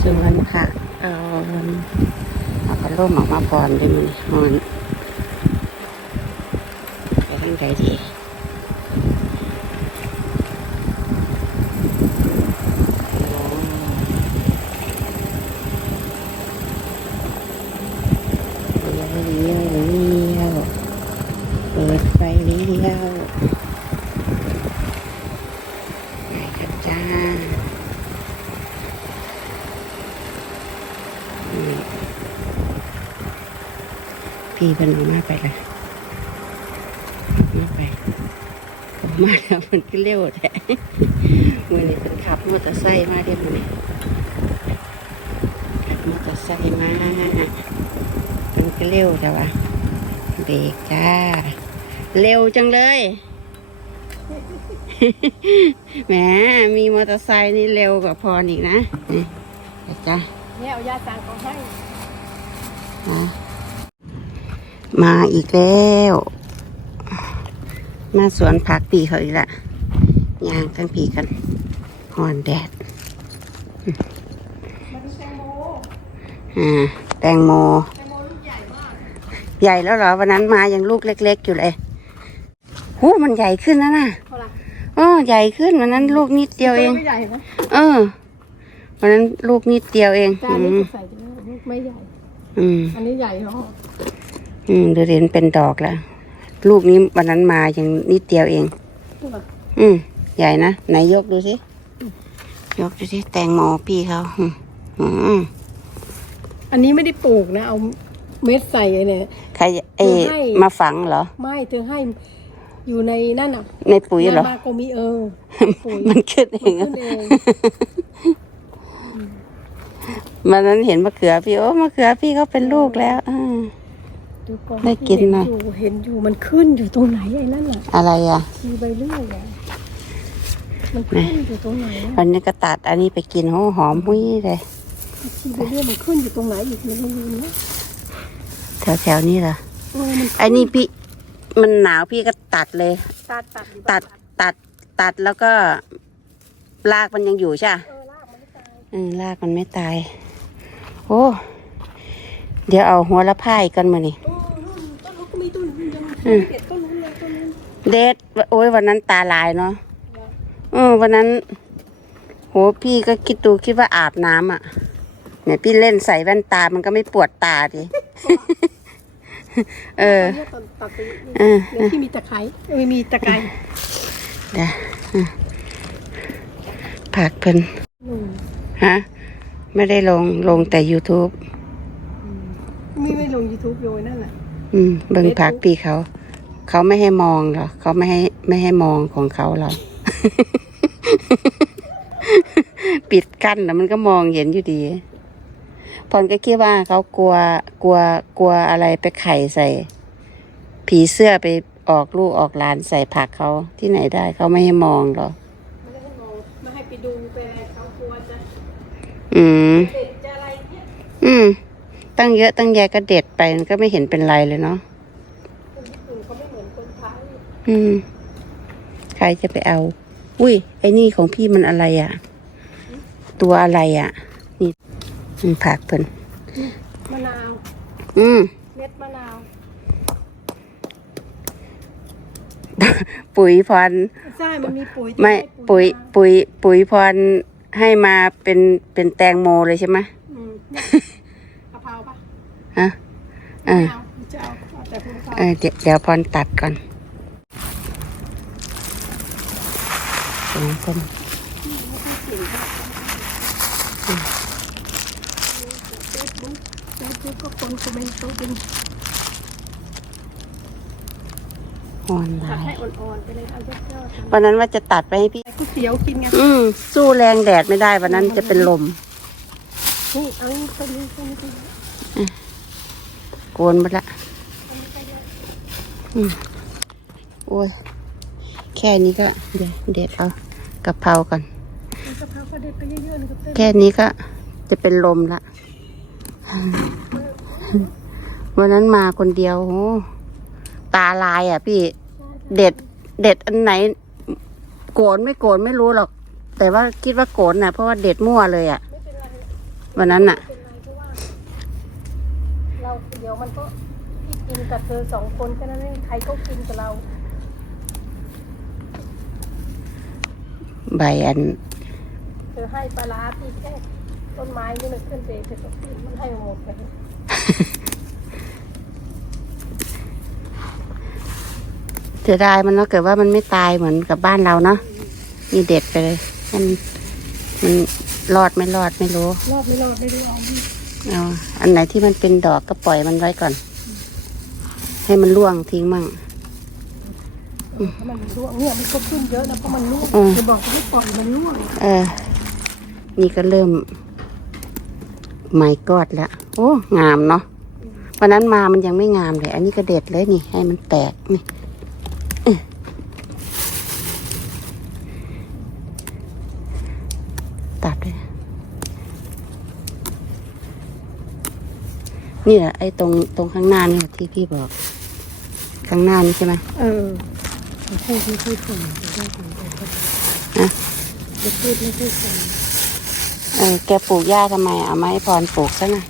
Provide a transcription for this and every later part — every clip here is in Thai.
สวนค่ะเอาเอาพัดลมออกมาพรได้มั้ยฮอนไปทางใดดีเลี้ยวเลี้ยวเลี้ยวเปิดไฟเลี้ยวไปกันจ้า พี่เพิ่นออกมาไปเลยมาไปผมมาแล้วมันก็เร็วแท้มื่อนี้เป็นขับมอเตอร์ไซค์มาเดี๋ยวมื่อนี้ขับมอเตอร์ไซค์มามันก็เร็วแต่ว่าเบรกจ้า เร็วจังเลยแหมมีมอเตอร์ไซค์นี่เร็วกว่าพรอีกนะนี่ไปจ้าเนี่ยเอายาสั่งของให้ มาอีกแล้ว มาสวนผักปีเขาอีกละย่างทั้งปีกันหอนแดดมาดูแตงโมอ่าแตงโมแตงโมลูกใหญ่มากใหญ่แล้วเหรอ วันนั้นมายังลูกเล็ก ๆ อยู่เลยหูมันใหญ่ขึ้นแล้วนะเท่าไหร่อ๋อใหญ่ขึ้นวันนั้นลูกนิดเดียวเองไม่ใหญ่นะเออวันนั้นลูกนิดเดียวเองแต่อือันนี้มจะใส่ได้ลูกไม่ใหญ่ อืม อันนี้ใหญ่เนาะ อืมดูเห็นเป็นดอกแล้วลูกนี้วันนั้นมายังนิดเดียวเองตัวอืมใหญ่นะ ไหนยกดูสิ ยกดูสิ แตงโมพี่เขาอืมอืมอันนี้ไม่ได้ปลูกนะ เอาเม็ดใส่ไอ้เนี่ยใครเอให้มาฝังเหรอ ไม่เธอให้อยู่ในนั่นอะ ในปุ๋ยเหรอมาโกมีเออปุ๋ยมันขึ้นเอมันงอะขึ้นเองวันนั้นเห็นมะเขือพี่โอ้มะเขือพี่เขาเป็นลูกแล้วอ่า ดูก่อนได้กินหน่อยเห็อยู่เห็นอยู่มันขึ้นอยู่ตรงไหนไอ้นั่นอะอะไรอะมีใบเลื่อยอะมันขึ้นอยู่ตรงไหนอะวันนี้ก็ตัดอันนี้ไปกินโอ้หอมหุ้ยเลย ชีใบเลื่อยมันขึ้นอยู่ตรงไหนอีกไม่รู้นะแถวแถวๆนี้เหรอเออมันไอ้นี่พี่มันหนาวพี่ก็ตัดเลย ตัดตัดอยู่ตัดตัดตัดแล้วก็รากมันยังอยู่ใช่ปะเออลากมันไม่ตายอืมรากมันไม่ตาย โอ้ เดี๋ยวเอาหัวละพายกันมานี่เอ เด็ดต้นนู้นเลยต้นนู้นเดทโอ้ยวันนั้นตาลายเนาะเออวันนั้น โหพี่ก็คิดดูคิดว่าอาบน้ำอะ เนี่ยพี่เล่นใส่แว่นตามันก็ไม่ปวดตาดิเออตนนี้ยตัดตัดไปนี่เออเดี๋ยวที่มีตะไคร้ไม่มีตะไคร้เดี๋ยวอืมผักเพิ่นอืมฮะไม่ได้ลงลงแต่ YouTube มีไม่ลง YouTube โยยนั่นแหละ อืมเบิ่งผักพี่เขา เขาไม่ให้มองเหรอเขาไม่ให้ไม่ให้มองของเขาเหรอปิดกั้นแล้วมันก็มองเห็นอยู่ดีพอนก็คิดว่าเขากลัวกลัวกลัวอะไรไปไข่ใส่ ผีเสื้อไปออกลูกออกหลานใส่ผักเขาที่ไหนได้เขาไม่ให้มองหรอไม่ได้ให้มองไม่ให้ไปดูไปอะไรเขากลัวจะอืมเด็ดจะอะไรเนี่ยอืม ตั้งเยอะตั้งแยะก็เด็ดไปมันก็ไม่เห็นเป็นไรเลยเนาะ คนญี่ปุ่นเขาไม่เหมือนคนไทย อืม ใครจะไปเอา อุ้ย ไอ้นี่ของพี่มันอะไรอะ่ะ ตัวอะไรอะ่ะ นี่มันผักเพิ่นมะนาว อืม เม็ดมะนาว ปุ๋ยพร ใช่ มันมีปุ๋ยไม่ที่ให้ปุ๋ยมะนาวปุ๋ย ปุ๋ยพรให้มาเป็น เป็นแตงโมเลยใช่ไหมอืมกะเพราปะฮะอ่าไม่เอาจะเอาเอาแต่กะเพรา เออเดี๋ยวเดี๋ยวพรตัดก่อน สองคนก็คนคอมเมนต์เขาเป็นอ่อนลายวันนั้นว่าจะตัดไปให้พี่ก๋วยเตี๋ยวกินไงอืมสู้แรงแดดไม่ได้วันนั้นจะเป็นลมนี่เอาต้นนี้ต้นนี้ต้นนี้โกนหมดละอืมโอ้ยแค่นี้ก็เดี๋ยวเด็ดเอา กะเพราก่อนเอากะเพราก็เด็ดไปเยอะๆเลยกับเต้นแค่นี้ก็จะเป็นลมละ วันนั้นมาคนเดียวโอ้ตาลายอะพี่ เด็ด เด็ดอันไหน โกนไม่โกนไม่รู้หรอก แต่ว่าคิดว่าโกนน่ะ เพราะว่าเด็ดมั่วเลยอะไม่เป็นไรวันนั้นน่ะเป็นไรเพราะว่าเราเดี๋ยวมันก็พี่กินกับเธอสองคนแค่นั้นเองใครก็กินกับเรา ใบอันเธอให้ปลาร้าพี่แค่ต้นไม้นี่มันขึ้นไปเธอก็กินมันให้หมดเลยเสียดายมันเนาะเกิดว่ามันไม่ตายเหมือนกับบ้านเราเนาะนี่เด็ดไปเลยให้มันมันรอดไม่รอดไม่รู้ รอบไม่รอดไม่รู้เอาเอาอันไหนที่มันเป็นดอกก็ปล่อยมันไว้ก่อน ให้มันร่วงทิ้งมั่ง เพราะมันร่วงเนี่ยมันก็ขึ้นเยอะนะเพราะมันร่วงอืมจะบอกจะไม่ปล่อยมันร่วงเออ นี่ก็เริ่มไม้กอดแล้วโอ้งามเนาะวันนั้นมามันยังไม่งามเลย อันนี้ก็เด็ดเลยนี่ ให้มันแตกนี่เอ้ยตัดเลยนี่แหละไอ้ตรงตรงข้างหน้านี่แหละที่พี่บอก ข้างหน้านี่ใช่ไหมเออจะ พูดไม่ค่อนจะได้ถึงก่อนะจะพูดไม่พูดก่อนเออแกปลูกหญ้าทำไมเอาไม้พรปลูกซะหน่อย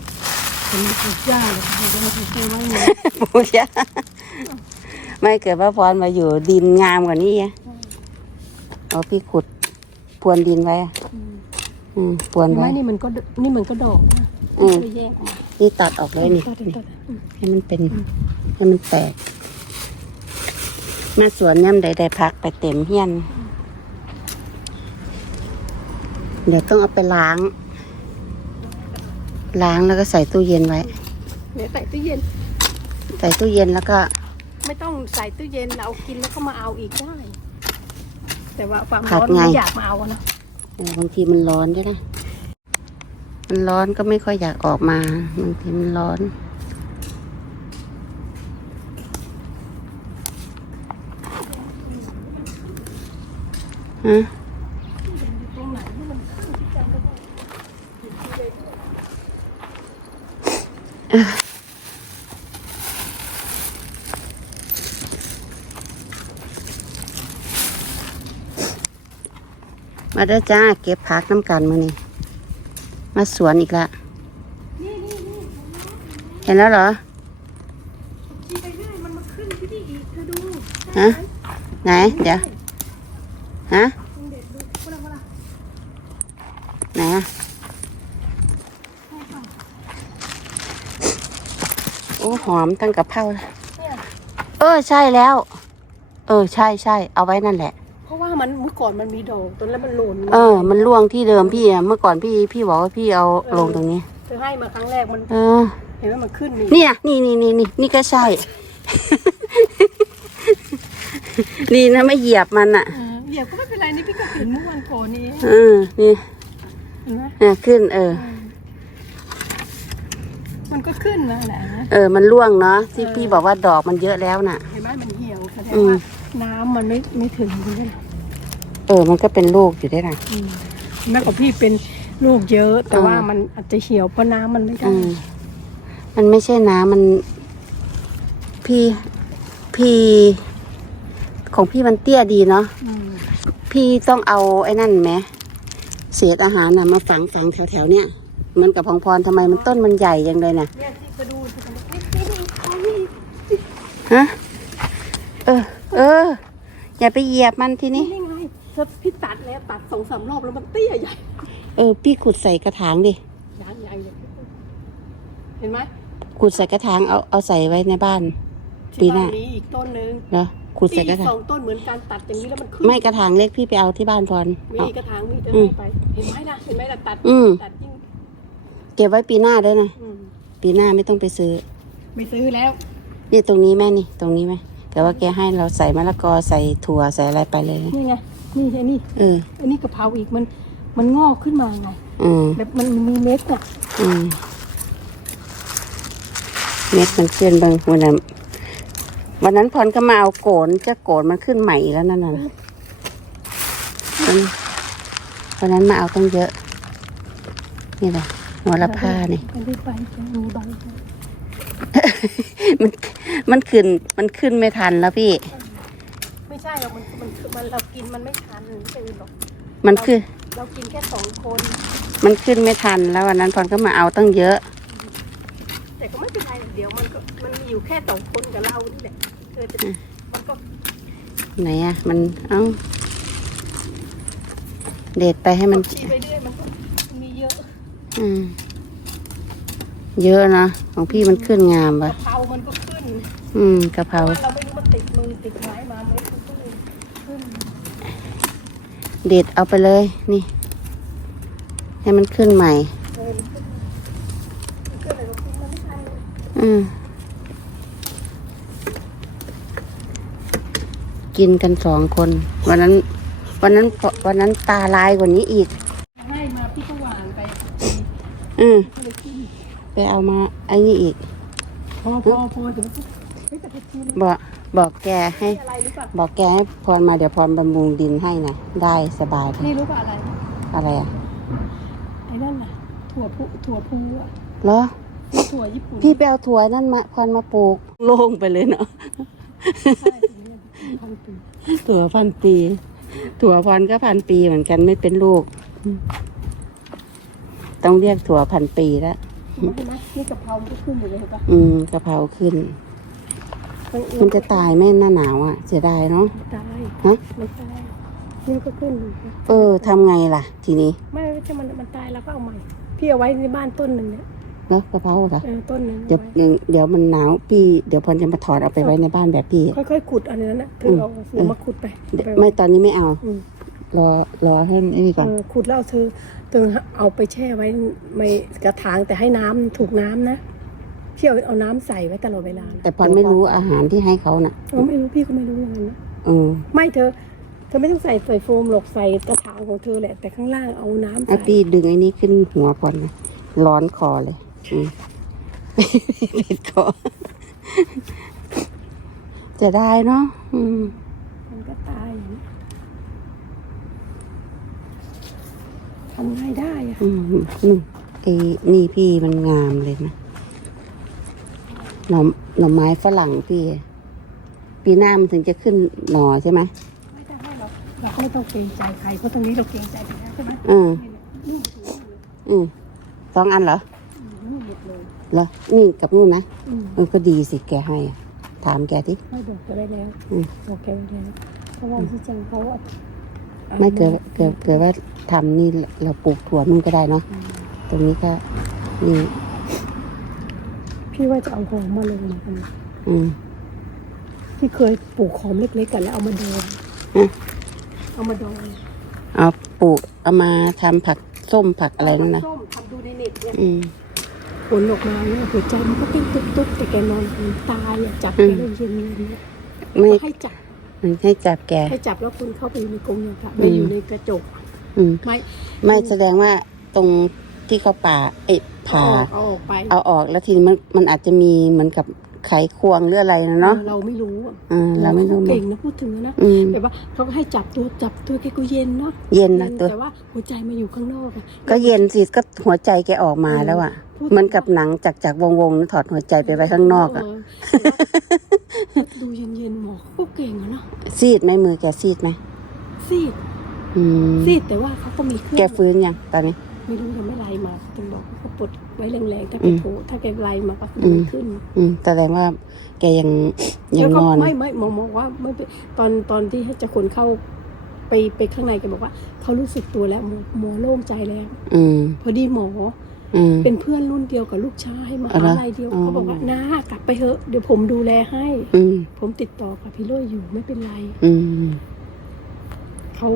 ฉันไม่ปลูกหญ้าหรอกฉันจะม่ปลูกต้นไม้เลยปลูกหญ้าไม่เกิดว่าพรมาอยู่ดินงามกว่านี้ไงเอาพี่ขุดพรวนดินไว้อะอืมพรวนไว้ไม้นี่มันก็นี่มันก็ดอกนะอืมนี่ตัดออกเลยนี่ตัดตัดอืมให้มันเป็นให้มันแตก มาสวนย่ำใดๆพักไปเต็มเฮียน เดี๋ยวต้องเอาไปล้าง ล้างแล้วก็ใส่ตู้เย็นไว้ เดี๋ยวใส่ตู้เย็น ใส่ตู้เย็นแล้วก็ ไม่ต้องใส่ตู้เย็นเรากินแล้วก็มาเอาอีกได้ แต่ว่าความผัร้ดอนไงไม่อยากมาเอาอะนะเออบางทีมันร้อนด้วยนะ มันร้อนก็ไม่ค่อยอยากออกมา บางทีมันร้อน ฮะตรงไหนที่มันจำไม่ได้มาเด้อจ้า เก็บผักน้ำกันมานี่มาสวนอีกละเห็นแล้วเหรอที่ไปเรื่อยมันมาขึ้นที่นี่อีกเธอดูฮะไหน เดี๋ยว ฮะต้องเด็ดดูพวกเราพวกเราไหนอะโอ้หอมตั้งกับเพราเลยเนี่ยเออใช่แล้ว เออใช่ใช่เอาไว้นั่นแหละ เพราะว่ามันเมื่อก่อนมันมีดอกตอนแล้วมันหล่นเออ มันล่วงที่เดิมพี่อะเมื่อก่อนพี่พี่บอกว่าพี่เอาลงตรงนี้เธอให้มาครั้งแรกมันเออเห็นว่ามันขึ้นนี่เนี่ยนี่นี่นี่นี่นี่ก็ใช่ นี่นะไม่เหยียบมันอะ เออเหยียบก็ไม่เป็นไรนี่พี่ก็เห็นเมื่อวันก่อนนี้เออนี่เห็นไหมเนี่ยขึ้น เออ มันก็ขึ้นมาแหละนะเออ มันล่วงเนาะที่พี่บอกว่าดอกมันเยอะแล้วน่ะ เห็นไหมมันเหี่ยวแสดงอืม ว่าน้ำมันไม่ไม่ถึงเลยนะเออ มันก็เป็นลูกอยู่ได้น่ะอืมแม่กับพี่เป็นลูกเยอะ แต่อ่าว่ามันอาจจะเหี่ยวเพราะน้ำมันไม่ได้อืมมันไม่ใช่น้ำมัน พี่ พี่ ของพี่มันเตี้ยดีเนาะ อืม พี่ต้องเอาไอ้นั่นไหมเศษอาหารน่ะมาฝังฝังแถวแถวๆเนี่ยเหมันกับพองพรทำไมมันต้นมันใหญ่ยังเลยน่ะเนี่ยที่กระดูกนี่นี่นี่เอานี่ฮะเออ เออ อย่าไปเหยียบมันทีนี้นี่ไงถ้าพี่ตัดแล้วตัดสองสามรอบแล้วมันเตี้ยใหญ่เออ พี่ขุดใส่กระถางดิใหญ่ใหญ่ใหญ่เห็นไหมขุดใส่กระถางเอาเอาใส่ไว้ในบ้าน ปีที่หน้าบ้านนี้อีกต้นหนึ่งเนาะขุดมีใส่กอีระกถาสงองต้นเหมือนกันตัดอย่างนี้แล้วมันขึ้นไม่กระถางเล็กพี่ไปเอาที่บ้านพร มีเอากระถางมีเดินอืมไปเห็นไหมล่ะเห็นไหมล่ะตัดอืม ตัดยิ่งเก็บไว้ปีหน้าด้วยนะอืมปีหน้าไม่ต้องไปซื้อ ไม่ซื้อแล้วนี่ตรงนี้แม่นี่ ตรงนี้ไหมแต่ว่าแกให้เราใส่มะละกอใส่ถั่วใส่อะไรไปเลยนี่ไงนี่ไอ้นี่เอออันนี้กะเพราอีกมันมันงอกขึ้นมาไงอืมแบบมันมีเม็ดอะอืมเม็ดมันขึ้นบางวันนั้น วันนั้นพรก็มาเอาโกนเจะโกนมันขึ้นใหม่อีกแล้วนั่นน่ะวันวันนั้นมาเอาต้องเยอะ นี่แหละหัวละผ้านี่มันได้ไปจะมีใบมันมันขึ้น มันขึ้นไม่ทันแล้วพี่ ไม่ใช่หรอกมันมันมันเรากินมันไม่ทันไม่อื่นหรอกมันคือ เรากินแค่สองคน มันขึ้นไม่ทันแล้ววันนั้นพรก็มาเอาตั้งเยอะ แต่ก็ไม่เป็นไรเดี๋ยวมันก็มันมีอยู่แค่สองคนกับเรานี่แหละเธอจะอืมมันก็ไหนอะมันเอ้าเด็ดไปให้มันชีไปเรื่อยมันก็มีเยอะอืมเยอะนะของพี่มันขึ้นงามกะปะเพรามันก็ขึ้น อืมกะเพราเพราะว่าเราไม่รู้มันติดมือติดไม้มามันก็เลยขึ้นเด็ดเอาไปเลยนี่ ให้มันขึ้นใหม่ กินกันสองคน วันนั้น วันนั้นวันนั้นตาลายกว่านี้อีก ให้มาพี่ก็หวานไป อืมก็เลยขึ้นไปเอามาไอ้นี่อีกพอพอพอเดี๋ยวมันก็เฮ้ยแต่ไปกินบอกบอกแกให้นี่อะไรรู้ป่ะบอกแกให้พรมาเดี๋ยวพรบำรุงดินให้นะได้สบายเลยนี่รู้ป่ะอะไร อะไรอะไอ้นั่นน่ะถั่วพูถั่วพูอะเหรอ ถั่วญี่ปุ่นพี่ไปเอาถั่วนั่นมาพรมาปลูก โล่งไปเลยเนาะใช่เนี่ยพันปีถั่วพันปี ถั่วพรก็พันปีเหมือนกันไม่เป็นลูก ต้องเรียกถั่วพันปีแล้วเห็นไหมนี่กะเพรามันก็ขึ้นอยู่เลยเห็นปะอืมกะเพราขึ้น มันจะตายไหมหน้าหนาวอะเสียดายเนาะตายฮะมันตายนี่ก็ขึ้นอยู่นะเออทำไงล่ะ ทีนี้ไม่ไม่ใช่มันมันตายแล้วก็เอาใหม่พี่เอาไว้ในบ้านต้นหนึ่งเนี่ย แล้วกะเพราเหรอเออต้นหนึ่งเดี๋ยวเอาไว้เดี๋ยวมันหนาวพี่ เดี๋ยวพรจะมาถอดเอาไปไว้ในบ้านแบบพี่ค่อยๆขุดเอันนั้นนะเธอเอาหัวมาขุดไปเดี๋ยวไปไม่ตอนนี้ไม่เอา อืมรอรอให้ไอ้นี่ก่อน เออขุดแล้วเอาเธอเธอเอาไปแช่ไว้ในกระถางแต่ให้น้ำถูกน้ำนะพี่เอาเอาน้ำใส่ไว้ตลอดเวลานะแต่พรไม่รู้อาหารที่ให้เขาน่ะเออไม่รู้พี่ก็ไม่รู้อย่างนั้นนะเออไม่เธอ เธอไม่ต้องใส่ใส่โฟมหรอกใส่กระถางของเธอแหละแต่ข้างล่างเอาน้ำไอ้ใส่ พี่ดึงไอ้นี่ขึ้นหัวพรนะร้อนคอเลย อืมปิดคอจะได้เนาะอืมมันก็ตายอย่างนี้ทำไงได้อะอืมนี่ไอ้นี่พี่มันงามเลยนะหน่อหน่อไม้ฝรั่งพี่ ปีหน้ามันถึงจะขึ้นหน่อใช่ไหมไม่ได้หรอกเราก็ไม่ต้องเกรงใจใครเพราะตรงนี้เราเกรงใจไปแล้วใช่ไหมอืมนี่แหละอืมสองอันเหรอนี่หมด เลยเหรอนี่กับนู่นนะอืมเออก็ดีสิแกให้อะถามแกที่ ไม่บอกแกไว้แล้วอืม บอกแกไว้แล้วเพราะว่าที่จังเขาอะไม่เกิดเกิดเกิดว่าทำนี่เราปลูกถั่วนู่นก็ได้เนาะอืมตรงนี้ก็นี่พี่ว่าจะเอาหอมมาลงมากันอืมพี่เคยปลูกหอมเล็กๆกันแล้วเอามาดองอืม เอามาดองเอาปลูกเอามาทำผักส้มผักอะไรนั่นนะส้มทำดูในเน็ตเนี่ยอืม ผลออกมาเนี่ยหัวใจมันก็ติ้งตุ๊บตุ๊บแต่แกนอนตายอะจับอืแกมเลยเย็นเย็นไม่ให้จับมันให้จับแกให้จับแล้วคุณเข้าไปอยู่ในกรงอย่างค่ะอืมไม่อยู่ในกระจกอืมไม่ไม่แสดงว่าตรงที่เขาป่าเอ้ยผ่าเอาออกไปเอาออกแล้วทีนี้มันมันอาจจะมีเหมือนกับไขควงหรืออะไรนะเนาะเราไม่รู้อะอ่าเราไม่รู้เก่งนะพูดถึงนะอืมแบบว่าเขาก็ให้จับตัวจับตัวแกก็เย็นเนาะเย็นนะตัวแต่ว่าหัวใจมาอยู่ข้างนอกอะก็เย็นสิก็หัวใจแกออกมาแล้วอะพูด เหมือนกับหนังจากจากวงวงๆถอดหัวใจไปไว้ข้างนอกอะเแต่ว่าดูเย็นๆหมอเขาก็เก่งอะเนาะซีดไหมมือแกซีดไหมซีดอืมซีดแต่ว่าเขาก็มีเครื่องแกฟื้นยังตอนนี้ไม่รู้ยังไม่ไล่มาถึงบอกว่าเขาปลดไว้แรงๆถ้าอืแกมโผล่ถ้าแกไล่มาก็อืดีมขึ้นอืมแสดงว่า แกยังยังแล้วนก็อนไม่ไม่หมอบอกว่าไม่เป็นตอนตอนที่ให้จะคนเข้าไปไปข้างในแกบอกว่าเขารู้สึกตัวแล้วหมอหมอโล่งใจแล้ว อืมพอดีหมอ อืม เป็นเพื่อนรุ่นเดียวกับลูกชายมอ๋อเหรหาอลัยเดียวอ๋อ เขาบอกว่าน้ากลับไปเถอะเดี๋ยวผมดูแลให้ อืมผมติดต่อกับพี่โรยอยู่ไม่เป็นไร อืมเขา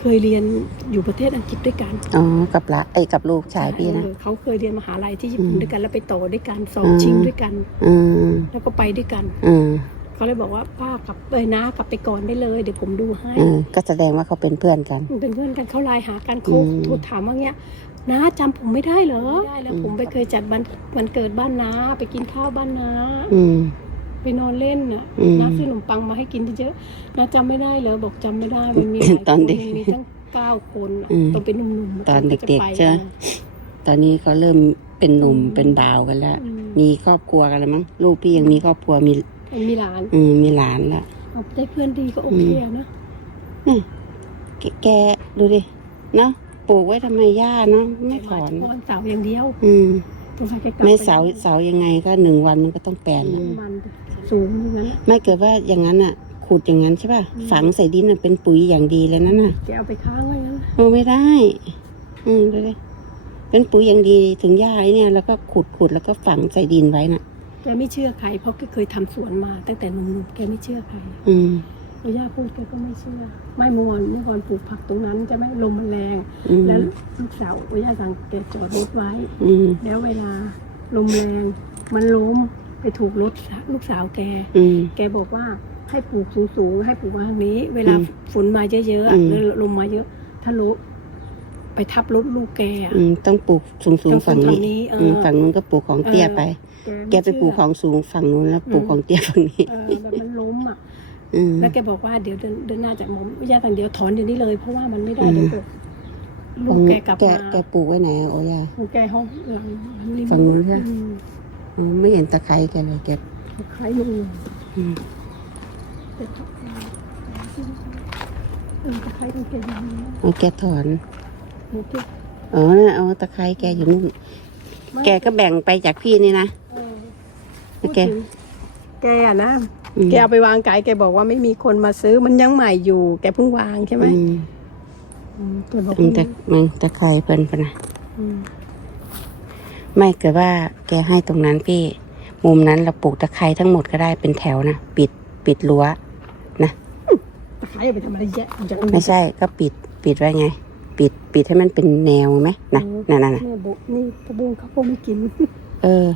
เคยเรียนอยู่ประเทศอังกฤษด้วยกันอ๋อกับละไอ้ยกับลูกชายพี่นะ เออเขาเคยเรียนมหาลัยที่ญี่ปุ่นอืมด้วยกันแล้วไปต่อด้วยกันสอบอืม ชิงด้วยกัน อืมแล้วก็ไปด้วยกัน อืม เขาเลยบอกว่าป้ากลับเอ้ยน้ากลับไปก่อนได้เลยเดี๋ยวผมดูให้อืมก็แสดงว่าเขาเป็นเพื่อนกัน มันเป็นเพื่อนกันเขาไลน์หากันเขาอืม โทรถามว่าเงี้ยน้าจำผมไม่ได้เหรอได้แล้วอืมผมไปเคยจัดวันวันเกิดบ้านน้าไปกินข้าวบ้านน้า อืม ไปนอนเล่นน่ะอืมน้าซื้อขนมปังมาให้กินเยอะๆน้าจำไม่ได้เหรอบอกจำไม่ได้มันมีหลายตอนเด็กคมีตั้งเก้าคนอะอืมตอนเป็นหนุ่มๆตอนเด็กๆจะไปใช่ไหม ตอนนี้เขาเริ่มเป็นหนุ่มเป็นบ่าวกันแล้ว อืมมีครอบครัวกันแล้วมั้งลูกพี่ยังมีครอบครัวมี มันมีหลานอืมมีหลานแล้วเอาได้เพื่อนดีก็โอเคอะนะแกแกดูดิเนาะไปปลูกไว้ทำไมหญ้าเนาะไม่ถอน วันเสาร์อย่างเดียวอืมต้องให้แกกลับไม่เสาเสายังไงก็หนึ่งวันมันก็ต้องแปลนไปนะมันสูงอย่างนั้น ไม่เกิดว่าอย่างนั้นอะ ขุดอย่างนั้นใช่ป่ะฝังใส่ดินน่ะเป็นปุ๋ยอย่างดีเลยนั่นน่ะแกเอาไปค้างไว้งั้นเออไม่ได้ อืมดูดิเป็นปุ๋ยอย่างดีถึงหญ้าไอ้เนี่ย แล้วก็ขุดขุดแล้วก็ฝังใส่ดินไว้น่ะ แกไม่เชื่อใครเพราะแกเคยทำสวนมาตั้งแต่หนุ่มๆแกไม่เชื่อใครอืมพอย่าพูดแกก็ไม่เชื่อ ไม่เมื่อวานเมื่อวานปลูกผักตรงนั้นใช่ไหมลมมันแรงอืมแล้วลูกสาวย่าสั่งแกจอดรถไว้อืมแล้วเวลาลมแรงมันล้มไปถูกรถลูกสาวแกอืมแกบอกว่าให้ปลูกสูงๆให้ปลูกมาทางนี้ เวลาอืมฝนมาเยอะๆอือะมแล้วลมมาเยอะถ้ารถ ไปทับรถลูกแกอะอืมต้องปลูกสูงสูงต้องปลูกฝั่งนี้ฝั่งนี้เอออืมฝั่งนู้นก็ปลูกของเตี้ยไปแกม่ไปปลูกของสูงฝั่งนู้นแล้วปลูกของเตี้ยฝั่งนี้ เออแบบมันล้มอะ อืม แล้วแกบอกว่าเดี๋ยวเดือนเดือนหน้าจะหมอมย่าสั่งเดี๋ยวถอนเดี๋ยวนี้เลยเพราะว่ามันไม่ได้อืม เดี๋ยวเกิดลูกแกกลับแกมาแกปลูกไว้ไหนอะโอ้ยาของแกห้องหลังริมฝั่งนู้นใช่ไหม อืมอ๋อไม่เห็นตะไคร้แกเลยแก คล้ายลุงอืม เออคล้ายลุงแกอย่างนี้ เอาแกถอนหมูเก็บ อ๋อนั่นเอาตะไคร้แกอยู่นู่น แกก็แบ่งไปจากพี่นี่นะเออแล้วแกพูดถึงแกอะนะ อืม แกเอาไปวางไกลแกบอกว่าไม่มีคนมาซื้อมันยังใหม่อยู่ แกเพิ่งวางใช่ไหมอืมอืมแกบอกอืมแต่มันตะไคร้เพิ่นปะนะ อืมไม่เกิดว่าแกให้ตรงนั้นพี่ มุมนั้นเราปลูกตะไคร้ทั้งหมดก็ได้เป็นแถวนะ ปิดปิดรั้ว ตะไคร้เอาไปทำอะไรแยะจากไม่ใช่ก็ปิดปิดไว้ไง ปิดปิดให้มันเป็นแนวไหมนะนั่นน่ะนะเนี่ยบุนี่พะบุ้งเขาพวกไม่กิน เออ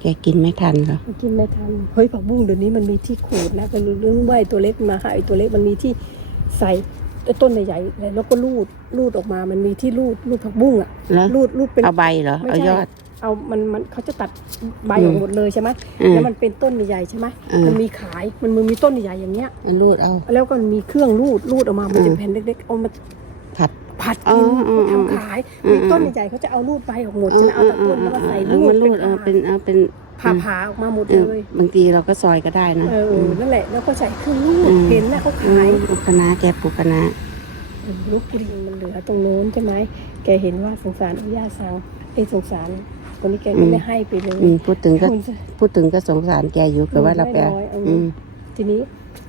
แกกินไม่ทันเหรอไม่กินไม่ทันเฮ้ยผักบุ้งเดี๋ยวนี้มันมีที่ขูดนะก็รู้เรื่องว่าไอ้ตัวเล็กมาหาไอ้ตัวเล็กมันมีที่ใส่ต้นใหญ่ๆแล้วก็รูดรูดออกมา มันมีที่รูดรูดผักบุ้งอะแล้วรูดรูดเป็นเอาใบเหรอไม่เอาใช่ยอด เอามันมันเขาจะตัดใบอืมออกหมดเลยใช่ไหมอืมแล้วมันเป็นต้นใหญ่ๆใช่ไหมอืมมันมีขายมันมันมีต้นใหญ่ๆอย่างเงี้ยมันรูดเอา แล้วก็มีเครื่องรูดรูดออกมามันอืจะมแผ่นเล็กๆเอามาผัดผัดอ๋กิอนอืมอืมทำขายอืมมีต้นใหญ่ๆเขาจะเอารูดใบออกหมดใช่ไหมเอาแต่ต้นแล้วก็ใส่เอรูอดมันรูดเออเป็เป็นนเอาเป็นผ่าผ่าๆออกมาหมดเออเลยบางทีเราก็ซอยก็ได้นะเออมนั่นแหละแล้วก็ใส่เครื่องรูดอืมเห็นนะเขาอืขายมปลูกคะน้าแกปลูกคะน้าเออลูกกุริงมันเหลือตรงโน้นใช่ไหมแกเห็นว่าสงสารอุย่าสังไอ้ยสงสาร คนนี้แกก็ไม่ให้ไปเลยอืมพูดถึงก็คุณจะพูดถึงก็สงสารแกอยู่เกิดว่าเราไปไม่น้อยเอาอืมทีนี้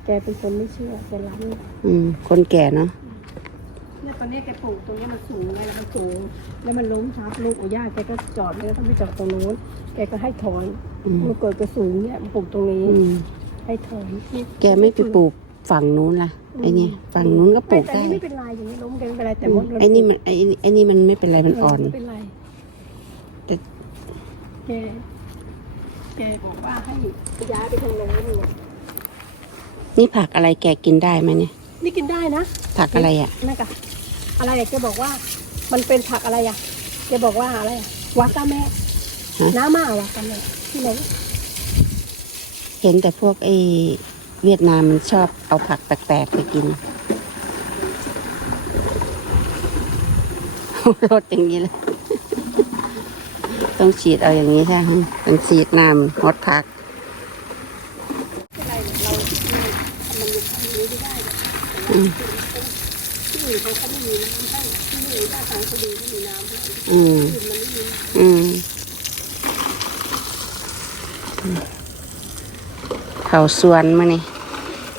แกเป็นคนไม่เชื่อแกรันอืม คนแก่เนาะเนี่ยตอนนี้แกปลูกตรงนี้มันสูงไงแล้วมันสูง แล้วมันล้มทับลูกอุย่าแกก็จอดไม่ได้ต้องไปจอดตรงนู้นแกก็ให้ถอนอืมมันเกิดกระสูงเนี่ยมาปลูกตรงนี้อืมให้ถอนแกไม่ไปปลูกฝั่งนู้นล่ะไอ้นี่ฝั่งนู้นก็ปลูกแต่ได้นี่ไม่เป็นไรอย่างนี้ล้มแกไม่เป็นไรแต่มดไอ้นี่มันไอ้นี่ไอ้นี่มันไม่เป็นไรมันอ่อนไม่เป็นไรแต่ แกแกบอกว่าให้ย้ายไปทางโน้นเนี่ยนี่ผักอะไรแกกินได้ไหมเนี่ย นี่กินได้นะผักอะไรอะ นั่นกะอะไรอะแกบอกว่า มันเป็นผักอะไรอะแกบอกว่าอะไรอะวากาแมะฮะ น้ามาวากาแมะที่ไหนเห็นแต่พวกไอ้เวียดนามมันชอบเอาผักแปลกๆไปกินรสอย่างนี้เลย ต้องฉีดเอาอย่างนี้ใช่ไหมต้องฉีดน้ำงดพักอืมอืมเขาสวนมานี่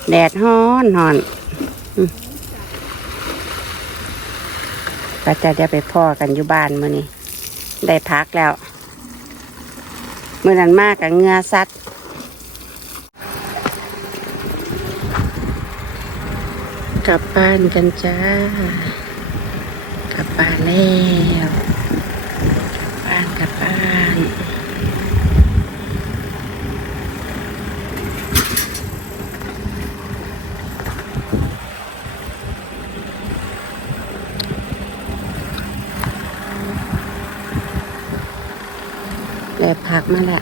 แดดฮ้อนหอนก็จะได้ไปพ่อกันอยู่บ้านมื่อนี้ได้พักแล้ว มื่อนั้นมากกับเงือซัดกลับบ้านกันจ้า กลับบ้านแล้วกลับบ้านกลับบ้าน ได้พักมาละ